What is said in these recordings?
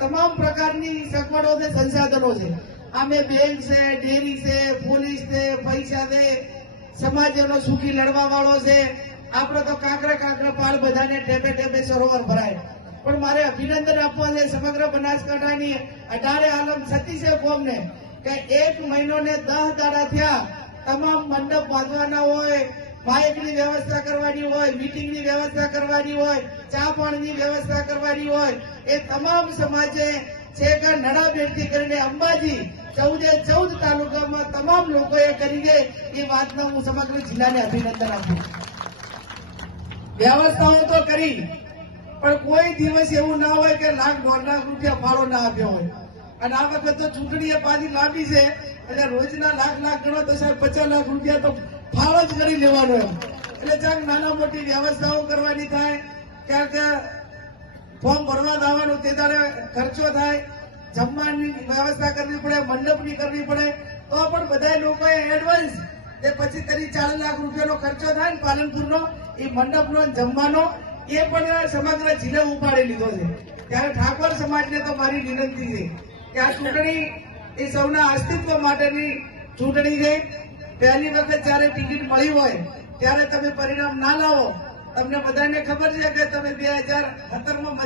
તમામ પ્રકારની સગવડો છે, સંસાધનો છે. આમે બેંક છે, ડેરી છે, પોલીસ છે, પૈસા છે, સમાજનો સુખી લડવા વાળો છે. આપણે તો કાંકરા કાંકરા પાલ બધાને ટેપે ટેપે સરોવર ભરાય. પણ મારે અભિનંદન આપવા છે સમગ્ર બનાસકાંઠાની. અઢારે આલમ સતીશે કોમને કે એક મહિનો ને દસ દાડા થયા તમામ મંડપ બાંધવાના હોય માઇકની વ્યવસ્થા કરવાની હોય, મીટિંગની વ્યવસ્થા કરવાની હોય, ચા પાણીની વ્યવસ્થા કરવાની હોય, એ તમામ સમાજે છે નડા નડાબેડથી કરીને અંબાજી, ચૌદે ચૌદ તાલુકામાં તમામ લોકોએ કરી દે એ વાતનો હું સમગ્ર જિલ્લાને અભિનંદન આપું વ્યવસ્થાઓ તો કરી પણ કોઈ દિવસ એવું ના હોય કે લાખ, દોઢ લાખ રૂપિયા ફાળો ના આપ્યો હોય. અને આ વખત તો ચૂંટણી પાછી લાંબી છે, એટલે રોજના લાખ લાખ ગણો તો સાહેબ પચાસ લાખ રૂપિયા તો ફાળો જ કરી લેવાનો એમ. એટલે ચાક નાના મોટી વ્યવસ્થાઓ કરવાની થાય ક્યાંક ફોર્મ ભરવા દાવાનું તે તારે ખર્ચો થાય, જમવાની વ્યવસ્થા કરવી પડે, મંડપની કરવી પડે, તો પણ બધા લોકોએ એડવાન્સ તે પછી તરી ચાર લાખ રૂપિયાનો ખર્ચો થાય ને પાલનપુરનો, એ મંડપનો જમવાનો એ પણ સમગ્ર જિલ્લો ઉપાડી લીધો છે. ત્યારે ઠાકોર સમાજને તો મારી વિનંતી છે કે આ ચૂંટણી એ સૌના અસ્તિત્વ માટેની ચૂંટણી છે. પહેલી વખત જયારે ટિકિટ મળી હોય, ત્યારે તમે પરિણામ ના લાવો. તમને બધાને ખબર છે કે તમે બે હજાર સત્તરમાં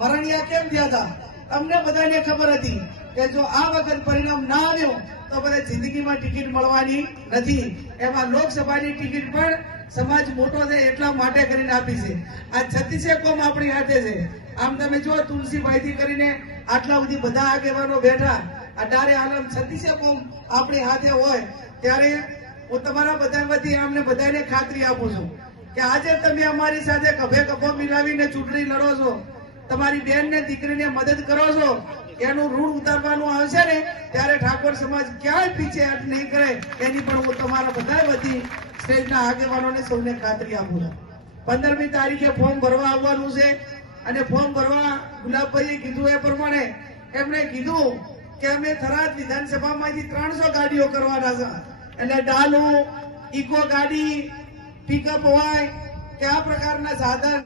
મરણિયા કેમ થયા હતા? તમને બધાને ખબર હતી કે જો આ વખત પરિણામ ના આવ્યું, તો બધા જિંદગીમાં ટિકિટ મળવાની નથી. એમાં લોકસભાની ટિકિટ પણ સમાજ મોટો છે એટલા માટે કરીને આપી છે. આ છત્તીસે કોમ આપણી હાથે છે. આમ તમે જો તુલસીભાઈથી કરીને આટલા બધી બધા આગેવાનો બેઠા અઢારે આલમ છત્તીસે કોમ આપણી હાથે હોય, ત્યારે હું તમારા બધા બધી અમને બધાને ખાતરી આપું છું કે આજે તમે અમારી સાથે કભે કભો મિલાવીને ચૂંટણી લડો છો. તમારી બેન ને દીકરીને મદદ કરો છો. એનું ઋણ ઉતારવાનું આવશે ને, ત્યારે ઠાકોર સમાજ ક્યાંય પીછે હટ નહીં કરે, એની પણ હું તમારા બધા બધી સ્ટેજના આગેવાનોને સૌને ખાતરી આપું છું. પંદરમી તારીખે ફોર્મ ભરવા આવવાનું છે અને ફોર્મ ભરવા ગુલાબભાઈએ કીધું એ પ્રમાણે એમણે કીધું કે અમે થરાદ વિધાનસભામાંથી ત્રણસો ગાડીઓ કરવાના છે. એટલે ડાલુ, ઇકો ગાડી પિકઅપ હોય, કે આ પ્રકારના સાધન